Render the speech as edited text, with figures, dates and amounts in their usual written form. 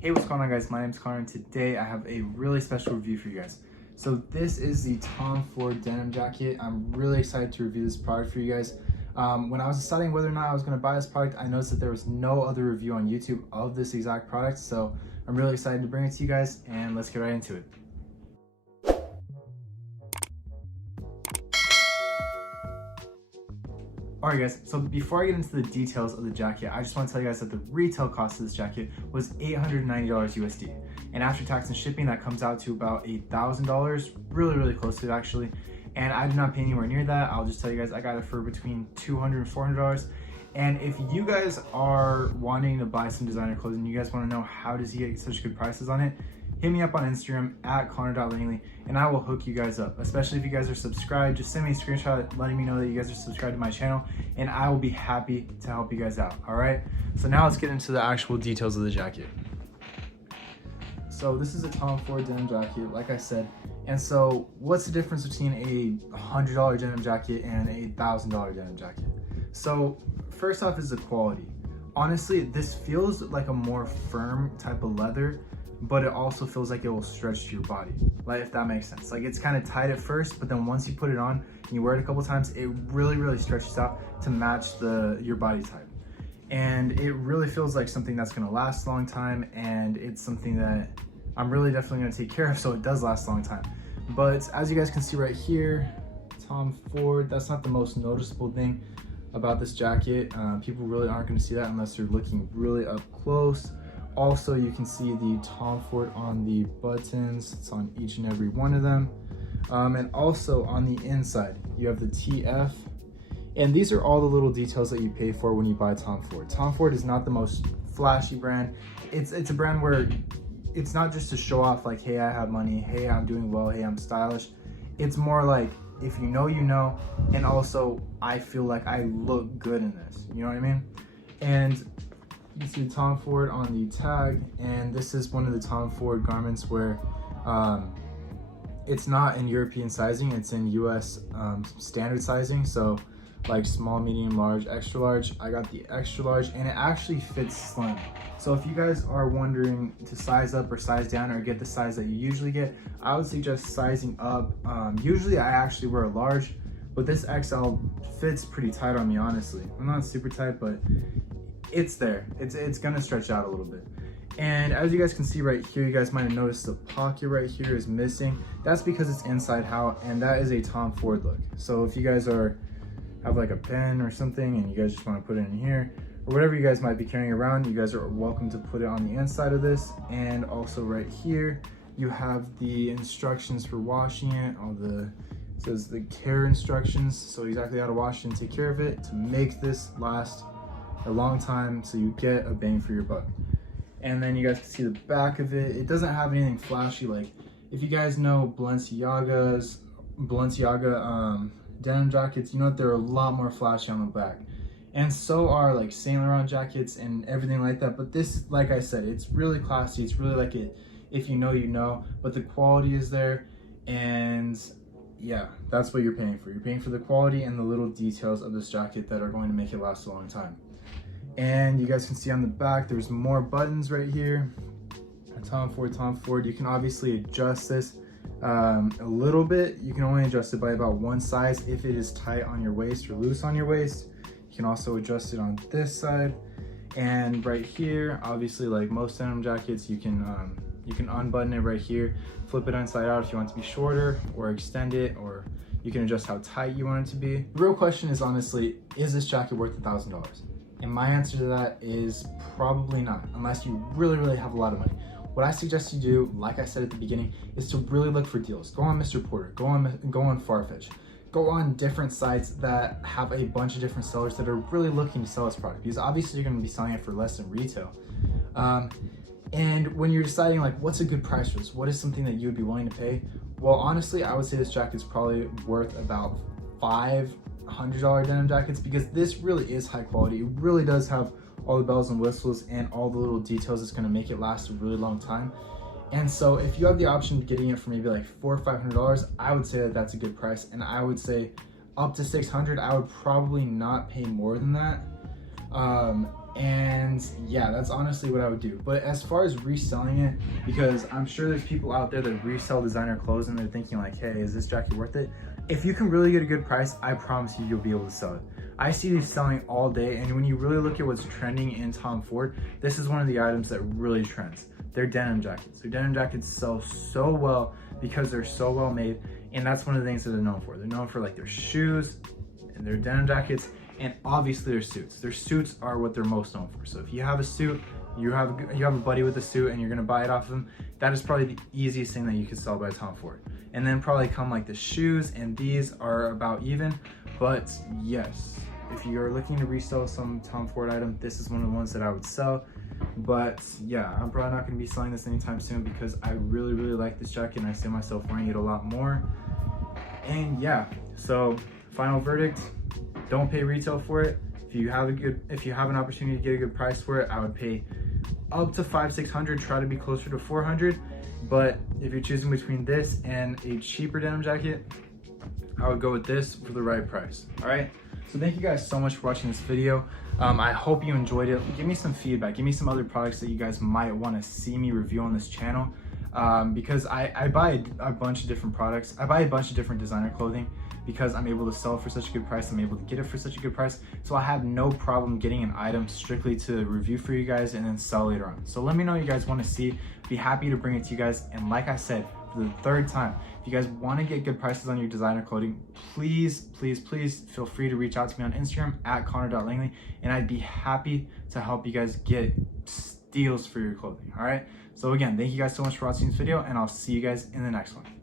Hey, what's going on, guys? My name's Connor, and today I have a really special review for you guys. So this is the Tom Ford denim jacket. I'm really excited to review this product for you guys. When I was deciding whether or not I was going to buy this product, I noticed that there was no other review on YouTube of this exact product, so I'm really excited to bring it to you guys, and let's get right into it. Alright guys, so before I get into the details of the jacket, I just want to tell you guys that the retail cost of this jacket was $890 USD. And after tax and shipping, that comes out to about $1,000, really close to it actually. And I did not pay anywhere near that. I'll just tell you guys, I got it for between $200 and $400. And if you guys are wanting to buy some designer clothes and you guys want to know how does he get such good prices on it, hit me up on Instagram at Connor.Langley and I will hook you guys up. Especially if you guys are subscribed, just send me a screenshot letting me know that you guys are subscribed to my channel and I will be happy to help you guys out, all right? So now let's get into the actual details of the jacket. So this is a Tom Ford denim jacket, like I said. And so what's the difference between a $100 denim jacket and a $1,000 denim jacket? So first off is the quality. Honestly, this feels like a more firm type of leather, but it also feels like it will stretch to your body, like, if that makes sense. Like, it's kind of tight at first, but then once you put it on and you wear it a couple times, it really stretches out to match your body type. And it really feels like something that's gonna last a long time, and it's something that I'm really definitely gonna take care of so it does last a long time. But as you guys can see right here, Tom Ford, that's not the most noticeable thing about this jacket. People really aren't gonna see that unless you're looking really up close. Also, you can see the Tom Ford on the buttons. It's on each and every one of them. And also on the inside, you have the TF. And these are all the little details that you pay for when you buy Tom Ford. Tom Ford is not the most flashy brand. It's a brand where it's not just to show off like, hey, I have money, hey, I'm doing well, hey, I'm stylish. It's more like, if you know, you know, and also I feel like I look good in this, you know what I mean? And you see Tom Ford on the tag, and this is one of the Tom Ford garments where it's not in European sizing, it's in US standard sizing. So like small, medium, large, extra large. I got the extra large and it actually fits slim. So if you guys are wondering to size up or size down or get the size that you usually get, I would suggest sizing up. Usually I actually wear a large, but this XL fits pretty tight on me, honestly. I'm not super tight, but it's there. It's gonna stretch out a little bit. And as you guys can see right here, you guys might have noticed the pocket right here is missing. That's because it's inside out, and that is a Tom Ford look. So if you guys have like a pen or something and you guys just want to put it in here, or whatever you guys might be carrying around, you guys are welcome to put it on the inside of this. And also right here, you have the instructions for washing it. It says the care instructions, so exactly how to wash it and take care of it to make this last a long time so you get a bang for your buck. And then you guys can see the back of it. It doesn't have anything flashy. Like, if you guys know Balenciaga denim jackets, you know that they're a lot more flashy on the back. And so are like Saint Laurent jackets and everything like that. But this, like I said, it's really classy. It's really like it, if you know, you know, but the quality is there. And yeah, that's what you're paying for. You're paying for the quality and the little details of this jacket that are going to make it last a long time. And you guys can see on the back, there's more buttons right here. Tom Ford. You can obviously adjust this a little bit. You can only adjust it by about one size if it is tight on your waist or loose on your waist. You can also adjust it on this side. And right here, obviously, like most denim jackets, you can unbutton it right here, flip it inside out if you want it to be shorter, or extend it, or you can adjust how tight you want it to be. The real question is, honestly, is this jacket worth $1,000? And my answer to that is probably not, unless you really have a lot of money. What I suggest you do, like I said at the beginning, is to really look for deals. Go on Mr. Porter, go on Farfetch, go on different sites that have a bunch of different sellers that are really looking to sell this product, because obviously you're gonna be selling it for less than retail. And when you're deciding like what's a good price for this, what is something that you would be willing to pay? Well, honestly, I would say this jacket is probably worth about $500 denim jackets, because this really is high quality. It really does have all the bells and whistles and all the little details that's going to make it last a really long time. And so if you have the option of getting it for maybe like $400 or $500, I would say that that's a good price. And I would say up to $600, I would probably not pay more than that. And yeah, that's honestly what I would do. But as far as reselling it, because I'm sure there's people out there that resell designer clothes and they're thinking like, hey, is this jacket worth it? If you can really get a good price, I promise you, you'll be able to sell it. I see these selling all day, and when you really look at what's trending in Tom Ford, this is one of the items that really trends. They're denim jackets. Their denim jackets sell so well because they're so well made, and that's one of the things that they're known for. They're known for like their shoes and their denim jackets, and obviously their suits. Their suits are what they're most known for. So if you have a suit, you have a buddy with a suit and you're gonna buy it off of them, that is probably the easiest thing that you could sell by Tom Ford. And then probably come like the shoes, and these are about even. But yes, if you're looking to resell some Tom Ford item, this is one of the ones that I would sell. But yeah, I'm probably not gonna be selling this anytime soon because I really, really like this jacket and I see myself wearing it a lot more. And yeah, so final verdict, don't pay retail for it. If you have an opportunity to get a good price for it, I would pay up to $500-600, try to be closer to $400. But if you're choosing between this and a cheaper denim jacket, I would go with this for the right price. All right, so thank you guys so much for watching this video. I hope you enjoyed it. Give me some feedback, give me some other products that you guys might want to see me review on this channel, because I buy a bunch of different products. I buy a bunch of different designer clothing because I'm able to sell it for such a good price. I'm able to get it for such a good price. So I have no problem getting an item strictly to review for you guys and then sell later on. So let me know what you guys want to see. Be happy to bring it to you guys. And like I said, for the third time, if you guys want to get good prices on your designer clothing, please, please, please feel free to reach out to me on Instagram at connor.langley, and I'd be happy to help you guys get steals for your clothing. All right. So again, thank you guys so much for watching this video, and I'll see you guys in the next one.